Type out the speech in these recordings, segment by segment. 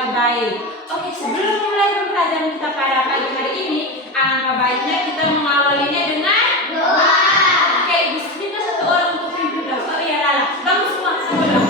juga baik. Oke, sebelum mulai pembelajaran kita pada pagi hari ini, alangkah baiknya kita mengawalinya dengan doa. Oke, kita satu orang untuk pimpin doa. Oh iya Lala, kamu semua dong.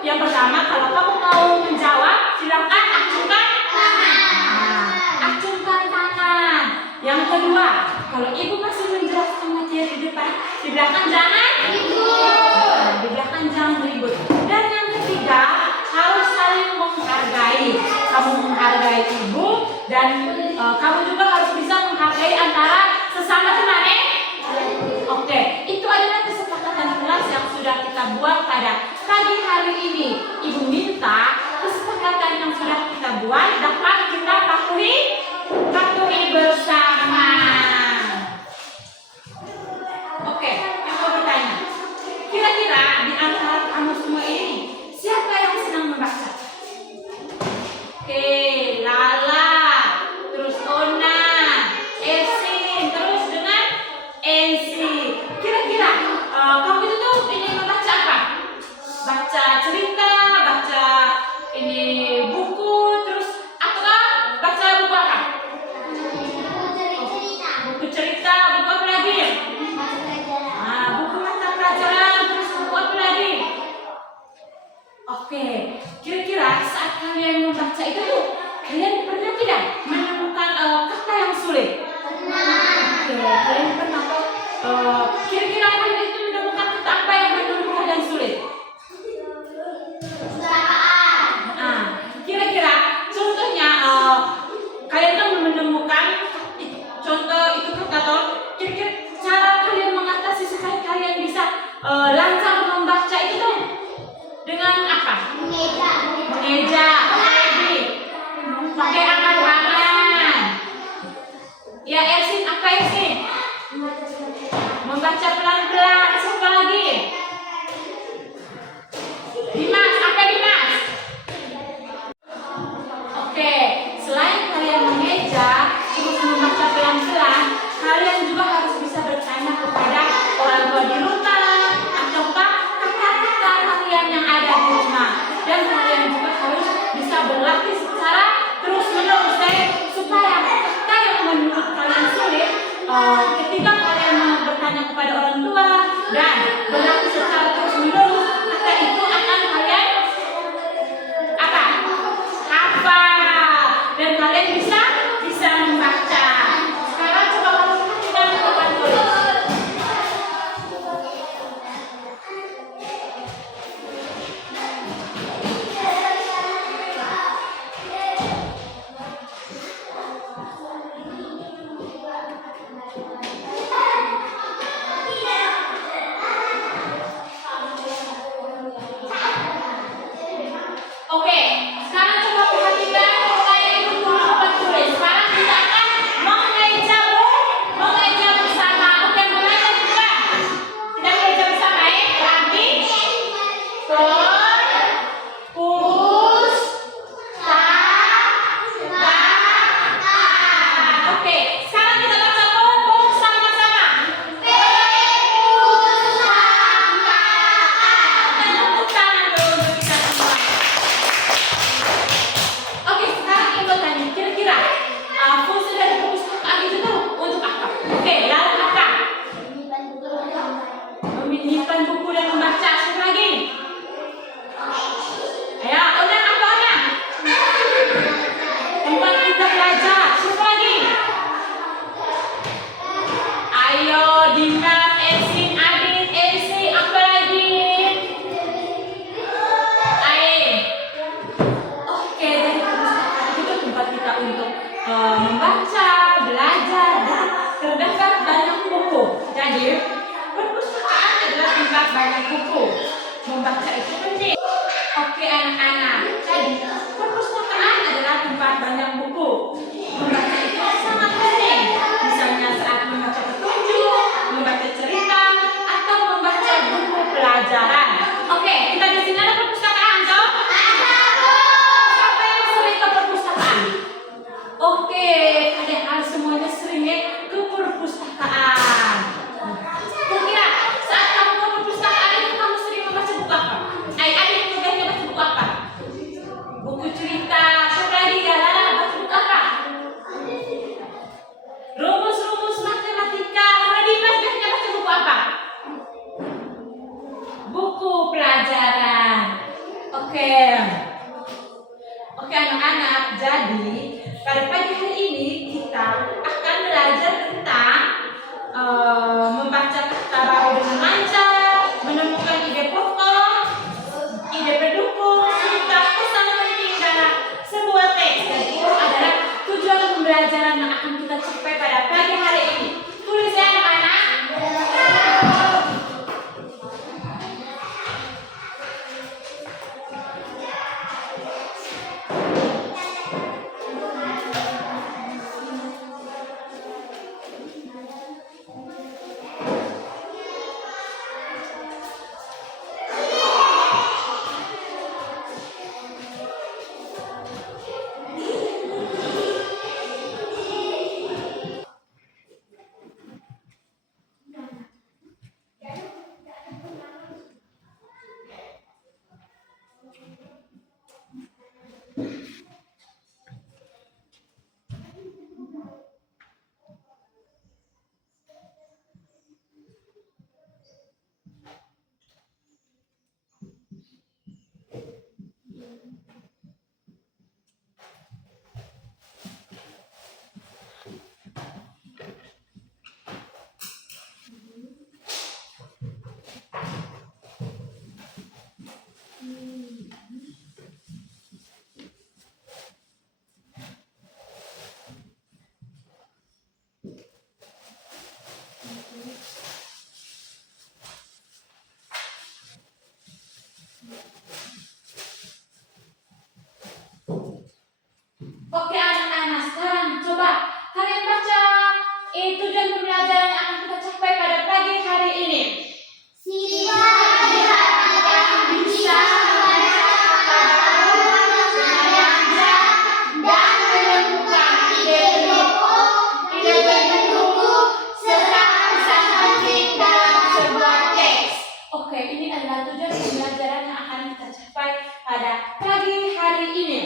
Yang pertama, kalau kamu mau menjawab, silakan acungkan tangan. Acungkan tangan. Yang kedua, kalau ibu masih menjelaskan materi di depan, di belakang jangan ribut. Di belakang jangan ribut. Dan yang ketiga, harus saling menghargai. Kamu menghargai ibu dan kamu juga harus bisa menghargai antara sesama teman. Oke, itu adalah kesepakatan kelas yang sudah kita buat pada pagi hari ini. Ibu minta kesepakatan yang sudah kita buat dapat kita patuhi bersama. Oke, yang mau bertanya, kira-kira di antara kamu semua ini siapa yang senang membaca? Oke, Lala, terus Ona, Ersin, terus dengan Ensi. Kira-kira kamu itu tuh ingin membaca apa? Baca cerita, baca ini buku, terus atau baca buku apa? Buku cerita, buku apa lagi? Buku mata pelajaran, terus buku apa lagi? Oke, kira-kira saat kalian membaca itu tuh, kalian pernah tidak menemukan kata yang sulit? Oke, kalian pernah kok? Kira-kira kalian itu menemukan kata apa yang menurut kalian sulit? Kira-kira contohnya kalian kan menemukan contoh itu kata atau kira-kira cara kalian mengatasi supaya kalian bisa lancar membaca itu tuh dengan apa? Mengeja, pakai angkat tangan. Ya Ersin, apa Ersin? Membaca pelan-pelan. Siapa lagi? Dimas, apa Dimas? Oke, selain kalian mengeja, terus membaca pelan-pelan, kalian juga harus bisa bertanya kepada orang tua di rumah ataukah kakak-kakak kalian yang ada di rumah. Dan kalian juga harus bisa berlatih secara terus-menerus supaya kata yang menurut kalian sulit, ketika kalian bertanya kepada orang tua dan berlatih secara terus-menerus, kata itu akan kalian hafal dan kalian bisa membaca. Sekarang coba kamu perhatikan di papan tulis. membaca itu penting. Oke anak-anak, jadi perpustakaan adalah tempat banyak buku. Membaca itu sangat penting. Misalnya saat membaca petunjuk, membaca cerita, atau membaca buku pelajaran. Oke, kita di sini ada perpustakaan, toh? Siapa yang sering ke perpustakaan? Oke, adik-adik semuanya seringnya ke perpustakaan. Kira-kira saat kamu ke perpustakaan itu kamu sering membaca buku apa? Adik-adik tugasnya baca buku apa? Buku cerita. Siapa lagi Galala baca buku apa? Rumus-rumus matematika. Kalau Dimas biasanya baca buku apa? Buku pelajaran. Oke. Oke anak-anak, jadi pada pagi hari ini kita akan belajar tentang membaca kata baru dengan lancar, menemukan ide pokok, ide pendukung, serta pesan penting dalam sebuah teks. Dan itu adalah tujuan pembelajaran yang akan kita capai pada pagi hari ini. Tulis ya anak-anak. Oke anak-anak, sekarang coba kalian baca tujuan pembelajaran yang akan kita capai pada pagi hari ini. Siswa diharapkan bisa membaca kata baru dengan lancar dan menemukan ide pendukung serta pesan penting dalam sebuah teks. Oke, ini adalah tujuan pembelajaran yang akan kita capai pada pagi hari ini.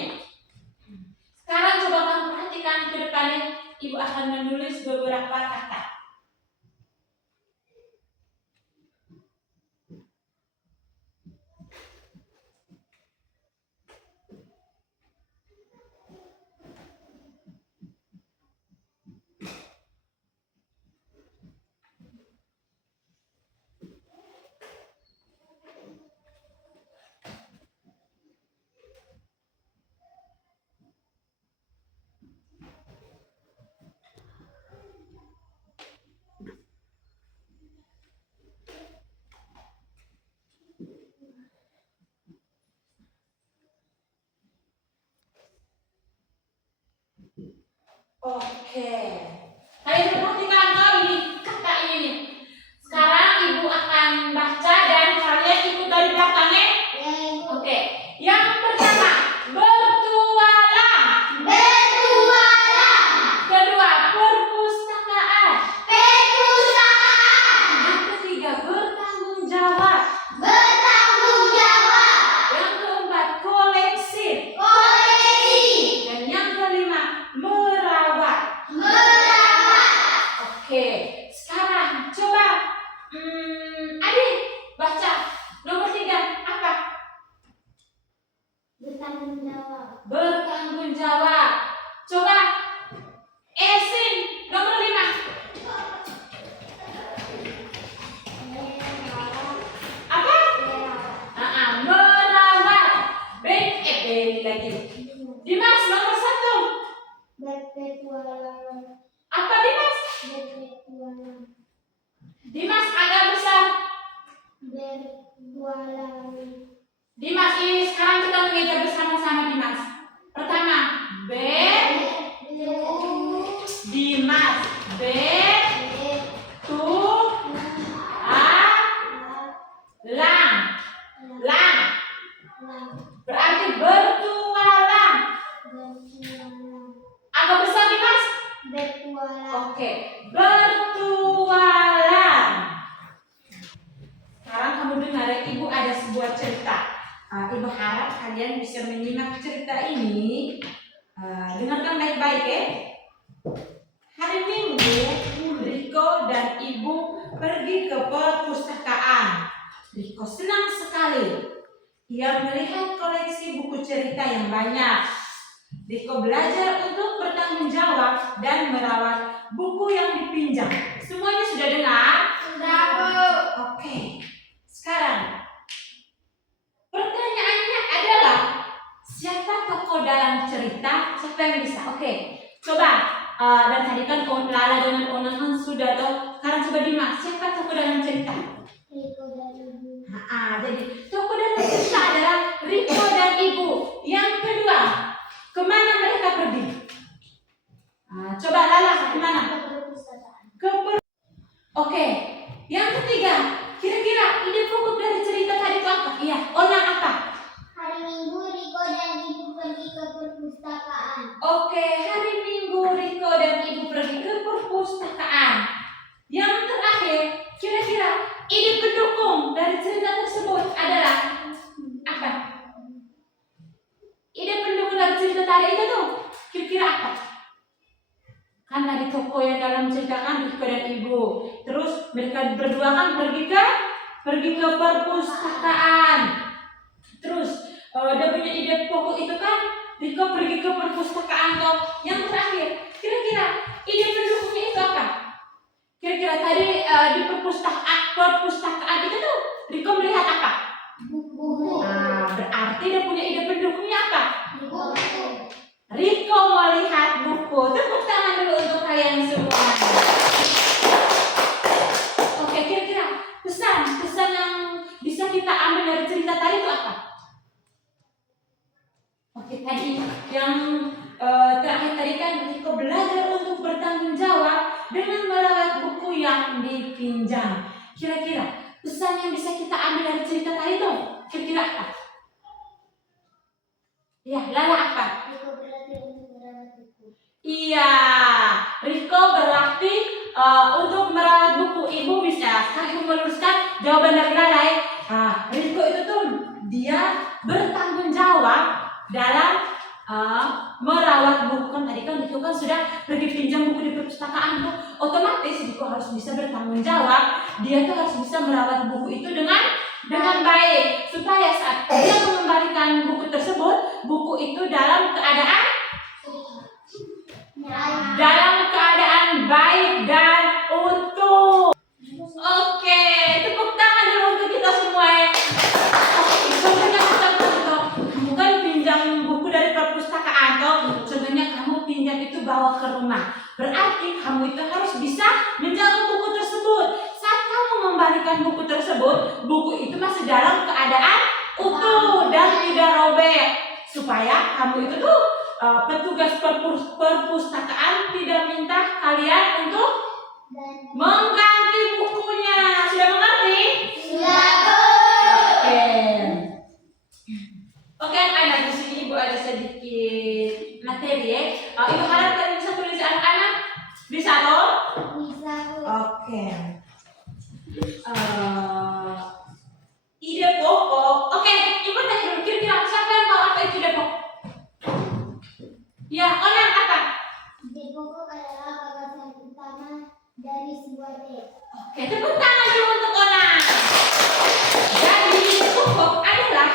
Sekarang coba kamu perhatikan ke depannya, Ibu akan menulis beberapa kata. Oke. Kalian perhatikan toh ini kata ini nih. Sekarang Ibu akan baca dan kalian ikut dari belakangnya. Oke. Yang pertama, bertualang. Bertualang. Kedua, perpustakaan. Perpustakaan. Yang ketiga, bertanggung jawab. Bertanggung jawab. Yang keempat, koleksi. Koleksi. Dan yang kelima, merawat. Dimas, sekarang kita mengeja bersama-sama Dimas. Pertama, B. Dimas, B. Tu. A. Lang. Lang. Berarti bertualang. Agak besar Dimas? Oke, bertualang. Sekarang kamu dengar ya, Ibu ada sebuah cerita. Ibu harap kalian bisa menyimak cerita ini. Dengarkan baik-baik ya. Hari Minggu, Riko dan Ibu pergi ke perpustakaan. Riko senang sekali. Ia melihat koleksi buku cerita yang banyak. Riko belajar untuk bertanggung jawab dan merawat buku yang dipinjam. Semuanya sudah dengar? Sudah, Bu. Oke. Sekarang pertanyaannya adalah siapa tokoh dalam cerita? Siapa yang bisa? Oke. Coba. Dan tadi kan Lala dengan Ona kan sudah tahu. Sekarang coba Dimas, siapa tokoh dalam cerita? Jadi tokoh dalam cerita adalah Riko dan Ibu. Yang kedua, kemana mereka pergi? Coba Lala, kemana? Oke. Yang ketiga, kira-kira ide pokok dari cerita tadi itu apa? Iya, Ona apa? Hari Minggu Riko dan Ibu pergi ke perpustakaan. Oke, hari Minggu Riko dan Ibu pergi ke perpustakaan. Yang terakhir, kira-kira ide pendukung dari cerita tersebut adalah apa? Ide pendukung dari cerita tadi itu tuh kira-kira apa? Kan tadi tokoh yang dalam cerita kan Riko dan Ibu. Terus mereka berdua kan pergi ke perpustakaan. Terus dia punya ide pokok itu kan Riko pergi ke perpustakaan toh. Yang terakhir, kira-kira ide pendukungnya itu apa? Kira-kira tadi di perpustakaan itu tuh Riko melihat apa? Buku. Berarti dia punya ide pendukungnya apa? Buku. Riko melihat buku. Tepuk tangan dulu untuk kalian semua. Oke, kira-kira pesan yang bisa kita ambil dari cerita tadi itu apa? Oke, tadi yang terakhir tadi kan Riko belajar untuk bertanggung jawab dengan merawat buku yang dipinjam. Kira-kira pesan yang bisa kita ambil dari cerita tadi itu kira-kira apa? Ya, Lala apa? Riko berlatih untuk merawat buku. Iya, Riko berlatih untuk merawat buku. Ibu bisa sekali meluruskan jawaban dari Lala ya. Riko itu tuh dia bertanggung jawab dalam merawat buku. Kan tadi kan Riko kan sudah pergi pinjam buku di perpustakaan tuh. Otomatis Riko harus bisa bertanggung jawab. Dia tuh harus bisa merawat buku itu dengan baik supaya saat dia mengembalikan buku tersebut, buku itu dalam keadaan baik dan utuh. Oke, tepuk tangan dulu untuk kita semua ya. Contohnya kamu kan pinjam buku dari perpustakaan toh. Contohnya kamu pinjam itu bawa ke rumah. Berarti kamu itu harus bisa menjaga buku tersebut. Saat kamu membalikan buku tersebut, buku itu masih dalam keadaan utuh dan tidak robek. Supaya kamu itu tuh petugas perpustakaan tidak minta kalian untuk mengganti bukunya. Sudah mengerti? Sudah. Oke, anak di sini Ibu ada sedikit materi ya. Ibu harap kalian bisa tulis anak-anak. Bisa toh? Bisa, Bu. Oke. Ide pokok. Oke, Ibu tanya dulu kira-kira siapa yang tahu apa itu ide pokok? Ya, Ona apa? Ide pokok adalah gagasan utama dari sebuah teks. Oke, tepuk tangan dulu untuk Ona. Jadi ide pokok adalah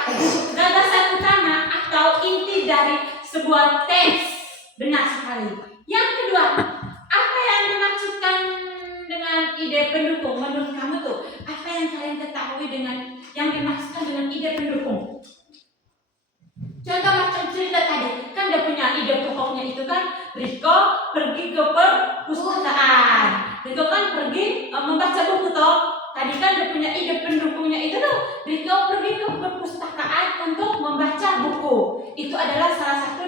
gagasan utama atau inti dari sebuah teks. Benar sekali. Yang kedua, apa yang dimaksudkan dengan ide pendukung? Menurut kamu tuh, apa yang kalian ketahui dengan yang dimaksudkan dengan ide pendukung? Contoh macam cerita tadi, kan dia punya ide pokoknya itu kan Riko pergi ke perpustakaan. Riko kan pergi membaca buku toh. Tadi kan dia punya ide pendukungnya itu tuh Riko pergi ke perpustakaan adalah salah satu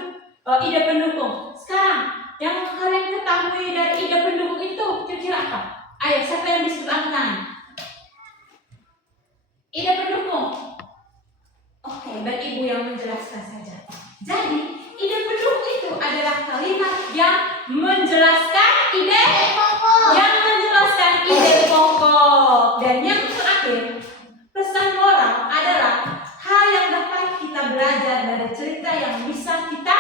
ide pendukung. Sekarang yang kalian ketahui dari ide pendukung itu kira-kira apa? Ayo, siapa yang disebut angkat tangan? Ide pendukung. Oke, biar ibu yang menjelaskan saja. Jadi, ide pendukung itu adalah kalimat yang menjelaskan ide pokok. Dan yang terakhir, pesan moral adalah hal yang dapat kita belajar dari cerita yang bisa kita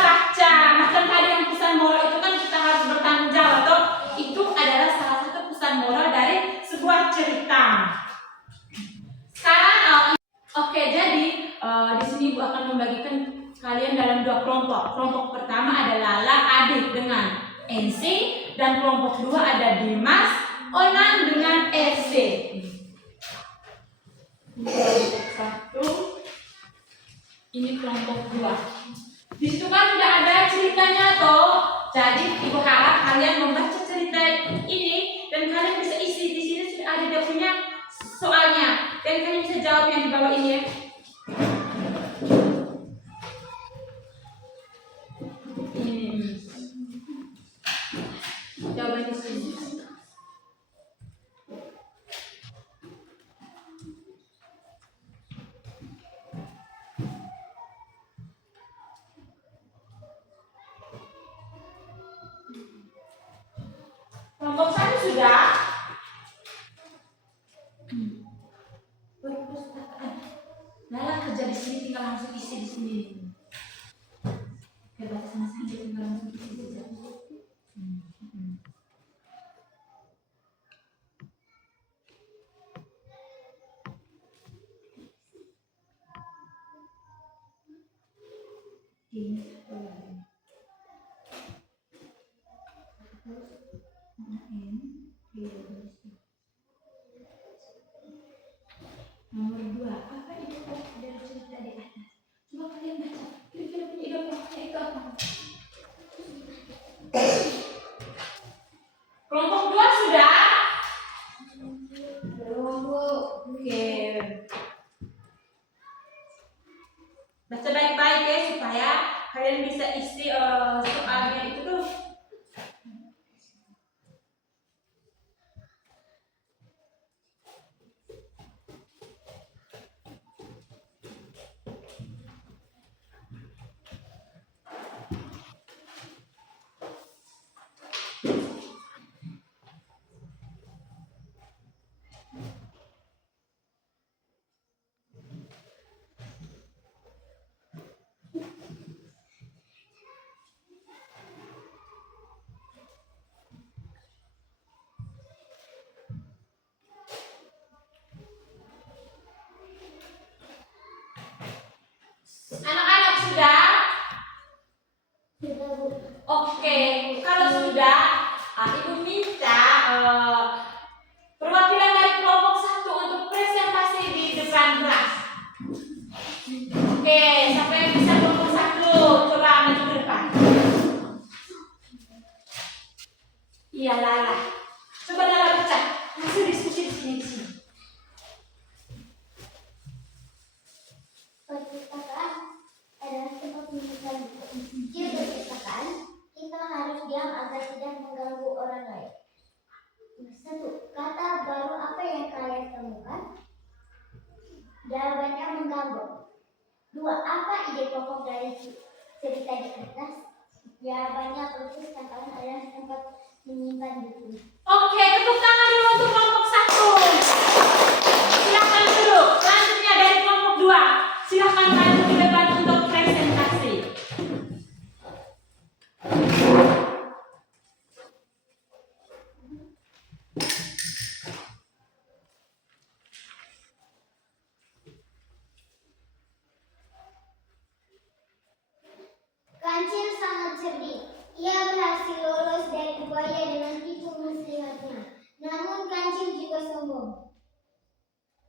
baca. Macam tadi yang pesan moral itu kan kita harus bertanggung jawab, atau itu adalah salah satu pesan moral dari sebuah cerita. Sekarang, oke, jadi di sini Ibu akan membagikan kalian dalam dua kelompok. Kelompok pertama ada Lala, Adik dengan NC, dan kelompok dua ada Dimas, Onan dengan SC. Satu, ini kelompok dua. Di situ kan sudah ada ceritanya toh. Jadi Ibu harap kalian membaca cerita ini dan kalian bisa isi. Di sini sudah ada dia punya soalnya. Dan kalian bisa jawab yang di bawah ini ya. Jawaban di sini. Kelompok satu sudah. Perpustakaan. Lala kerja di sini, tinggal langsung isi di sini. Baca sama-sama, tinggal langsung isi saja. Ini nomor 2, apa ide pokok dari cerita di atas? Coba kalian baca, kira-kira punya ide pokoknya itu apa? Kelompok 2 sudah? Belum, Bu. Oke. Baca baik-baik ya, supaya kalian bisa isi soalnya itu tuh. Anak-anak sudah? Oke, kalau sudah, Ibu minta perwakilan dari kelompok 1 untuk presentasi di depan kelas. Oke, siapa yang bisa kelompok 1? Coba maju ke depan. Iya, Lala. Coba Lala baca. Langsung diskusi di sini. Perpustakaan adalah tempat menyimpan buku. Di perpustakaan, kita harus diam agar tidak mengganggu orang lain. 1. Kata baru apa yang kalian temukan? Jawabannya mengganggu. 2. Apa ide pokok dari cerita di atas? Jawabannya perpustakaan adalah tempat menyimpan buku. Oke, tepuk tangan dulu untuk kelompok 1. Silakan dulu. Selanjutnya dari kelompok 2. Silakan maju ke depan untuk presentasi. Kancil sangat cerdik. Ia berhasil lolos dari buaya dengan tipu muslihatnya. Namun Kancil juga sombong.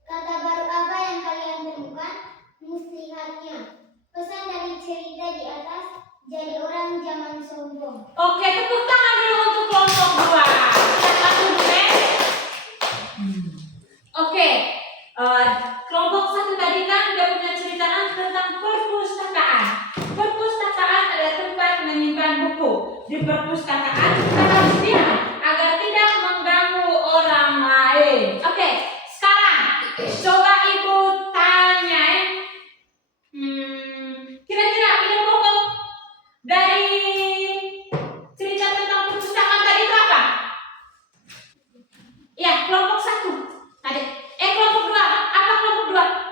Kata baru apa yang kalian temukan? Muslihatnya. Pesan dari cerita di atas, jadi orang jangan sombong. Oke, tepuk tangan dulu untuk kelompok 2. Silakan dulu, Oke, kelompok 1 tadi kan dia punya cerita menceritakan tentang perpustakaan. Perpustakaan adalah tempat menyimpan buku. Di perpustakaan kita harus diam agar tidak mengganggu orang lain. Oke, sekarang coba ibu tanya, kira-kira ide pokok dari cerita tentang perpustakaan tadi itu apa? Ya, kelompok 1 tadi. Kelompok 2. Apa kelompok 2?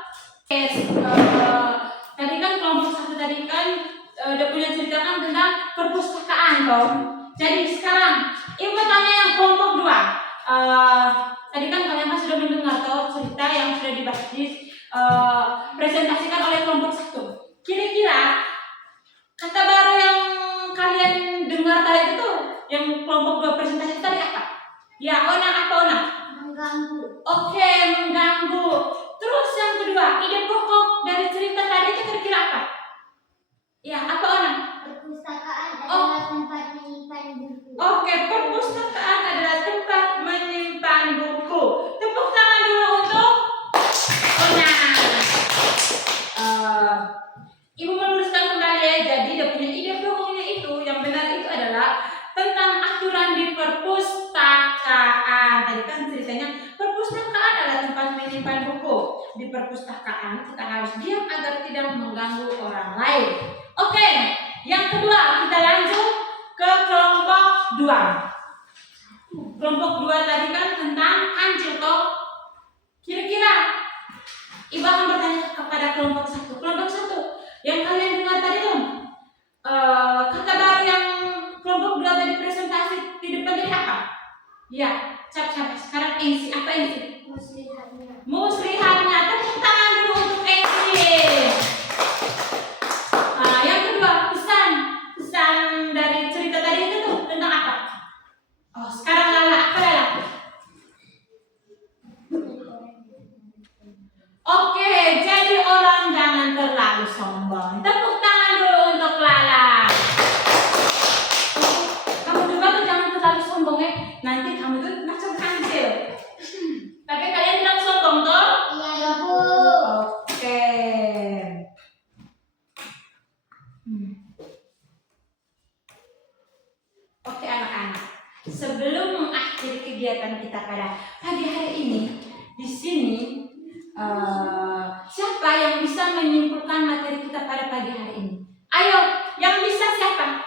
Tadi kan kelompok 1 tadi kan udah punya ceritakan tentang perpustakaan toh. Jadi sekarang ibu tanya yang kelompok 2. Tadi kan kalian sudah mendengar toh cerita yang sudah presentasikan oleh kelompok 1. Kira-kira kata baru yang kalian dengar tadi itu yang kelompok 2 presentasi tadi apa? Ya, apa ona? Mengganggu. Oke, mengganggu. Terus yang kedua, ide pokok dari cerita tadi itu kira-kira apa? Ya, apa ona? Perpustakaan adalah tempat menyimpan buku. Oke, perpustakaan adalah tempat menyimpan buku. Tepuk tangan dulu untuk ona. Ibu meluruskan kembali ya. Jadi dia punya ide pokoknya itu yang benar itu adalah tentang aturan di perpustakaan. Tadi kan ceritanya perpustakaan adalah tempat menyimpan buku. Di perpustakaan kita harus diam agar tidak mengganggu orang lain. Oke, yang kedua kita lanjut ke kelompok 2. Kelompok 2 tadi kan tentang kancil toh. Kira-kira ibu akan bertanya kepada kelompok 1. Kelompok 1 yang kalian dengar tadi dong. Kata baru yang kelompok 2 tadi presentasi di depan tadi apa? Ya, cap. Sekarang Engsi. Apa Engsi? Muslihatnya. Muslihatnya. Tepuk tangan dulu untuk Engsi. Yang kedua, pesan dari cerita tadi itu tuh tentang apa? Sekarang Lala. Apa Lala? Oke, jadi orang jangan terlalu sombong. Tepuk tangan dulu untuk Lala. Kamu juga tuh jangan terlalu sombong ya. Nanti kamu tuh macam kancil. Tapi kalian tidak sombong toh? Iya, Bu. Oke. Oke anak-anak. Sebelum mengakhiri kegiatan kita pada pagi hari ini, di sini siapa yang bisa menyimpulkan materi kita pada pagi hari ini? Ayo, yang bisa siapa?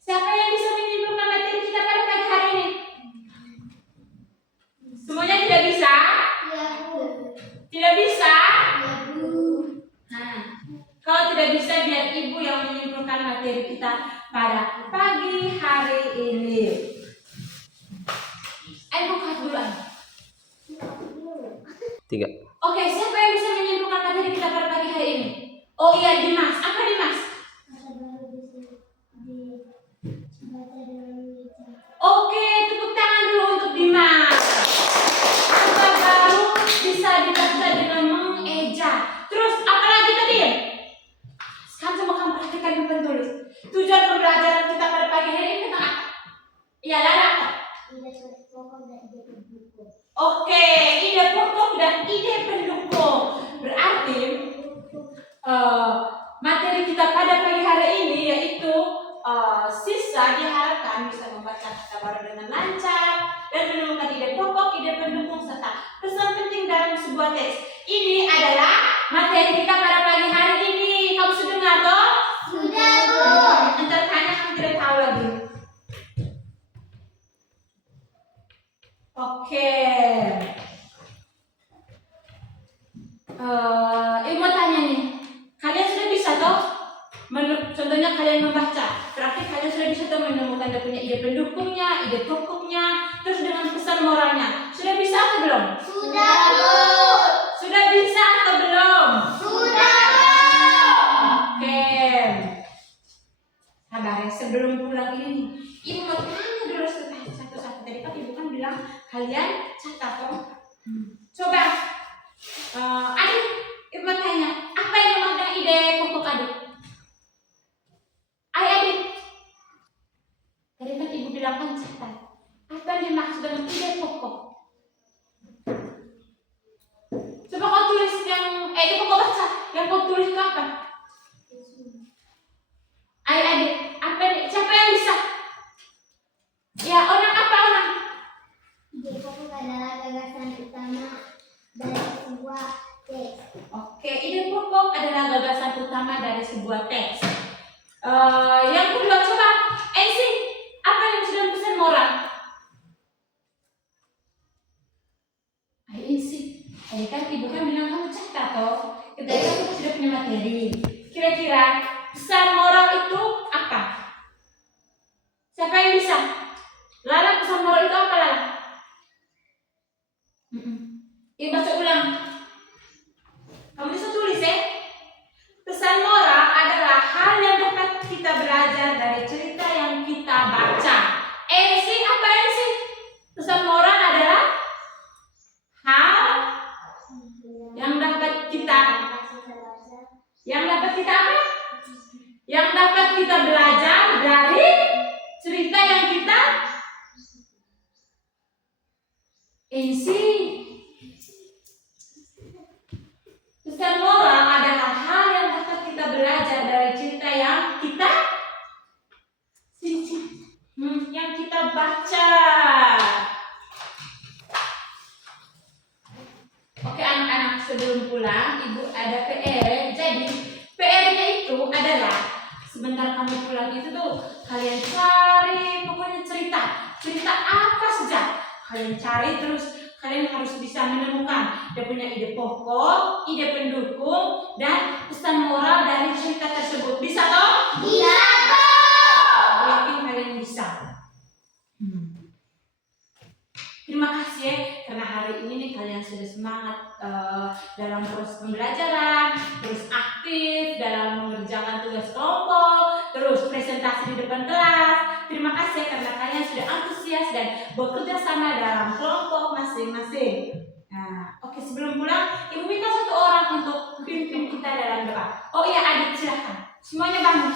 Siapa yang bisa menyimpulkan materi kita pada pagi hari ini? Semuanya tidak bisa? Iya, Bu. Tidak bisa? Iya, Bu. Nah, kalau tidak bisa biar ibu yang menyimpulkan materi kita pada pagi hari ini. Ayo buka duluan. 3. Oke, siapa yang bisa menyimpulkan materi kita pada pagi hari ini? Oh iya, Dimas. Apa Dimas? Kata baru bisa dibaca dengan mengeja. Oke, tepuk tangan dulu untuk Dimas. Kata baru bisa dibaca dengan mengeja. Terus apa lagi tadi? Sekarang coba kamu perhatikan di depan tulis. Tujuan pembelajaran kita pada pagi hari ini tentang apa? Iya, Lala. Ide pokok dan ide pendukung. Oke, ide pokok dan ide pendukung. Berarti materi kita pada pagi hari ini yaitu siswa diharapkan bisa membaca kata baru dengan lancar dan menemukan ide pokok, ide pendukung serta pesan penting dalam sebuah teks. Ini adalah materi kita pada pagi hari ini. Kamu sudah dengar toh? Sudah, Bu. Entar tanya kamu tidak tahu lagi. Oke. Ibu mau tanya nih, kalian sudah bisa toh? Contohnya kalian membaca, berarti kalian sudah bisa toh menemukan dia punya ide pendukungnya, ide pokoknya, terus dengan pesan moralnya. Sudah bisa atau belum? Sudah, Bu. Sudah bisa atau belum? Sudah, Bu. Oke. Sabar ya, sebelum pulang ini nih, ibu mau tanya dulu satu-satu. Tadi kan ibu kan bilang kalian catat toh. Coba, adik, ibu mau tanya, apa yang dimaksud ide pokok adik? Ayo adik. Tadi kan ibu bilang kan catat. Apa yang dimaksud dengan ide pokok? Coba kau tulis yang, coba kau baca Yang kau tulis itu apa? Ayo adik, apa nih? Siapa yang bisa? Ya, orang apa orang? Ide pokok adalah gagasan utama dari sebuah teks. Oke, ide pokok adalah gagasan utama dari sebuah teks. Yang kedua coba, Ensi, apa yang sudah pesan moral? Ayo Ensi, tadi kan ibu kan bilang kamu catat toh. Kita kan sudah punya materi. Kira-kira pesan moral itu apa? Siapa yang bisa? Lala, pesan moral itu apa Lala? Ibu baca ulang. Kamu bisa tulis ya. Pesan moral adalah hal yang dapat kita belajar dari cerita yang kita baca. MC apa MC? Pesan moral adalah hal yang dapat kita apa? Yang dapat kita belajar dari cerita yang kita MC. Pesan moral adalah hal yang dapat kita belajar dari cerita yang kita baca. Oke anak-anak, sebelum pulang ibu ada PR. Jadi PR-nya itu adalah sebentar kamu pulang itu tuh kalian cari pokoknya cerita apa saja kalian cari, terus kalian harus bisa menemukan dia punya ide pokok, ide pendukung, dan pesan moral dari cerita tersebut. Bisa toh? Bisa. Yakin kalian bisa. Terima kasih ya, karena hari ini nih kalian sudah semangat dalam proses pembelajaran, terus aktif dalam mengerjakan tugas kelompok, terus presentasi di depan kelas. Terima kasih ya, karena kalian sudah antusias dan bekerja sama dalam kelompok masing-masing. Nah, oke, sebelum pulang, ibu minta satu orang untuk pimpin kita dalam doa. Oh iya, adik silakan. Semuanya bangun.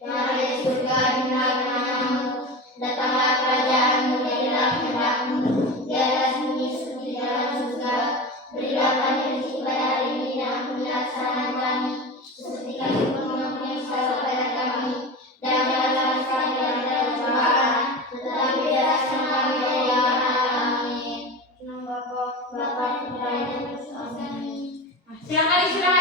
Dari surga dimana-manamu, datanglah kerajaanmu, jadilah kehendakmu di atas bumi seperti di dalam surga. Berilah kami rezeki pada hari ini dan ampuni kesalahan kami, seperti kami pun mengampuni kesalahan kepada kami. Dan janganlah kami dalam pencobaan, tetapi bebaskan kami dari yang jahat. Amin. Nama Bapa, Putra, dan Roh Kudus. Amin. Silakan istirahat.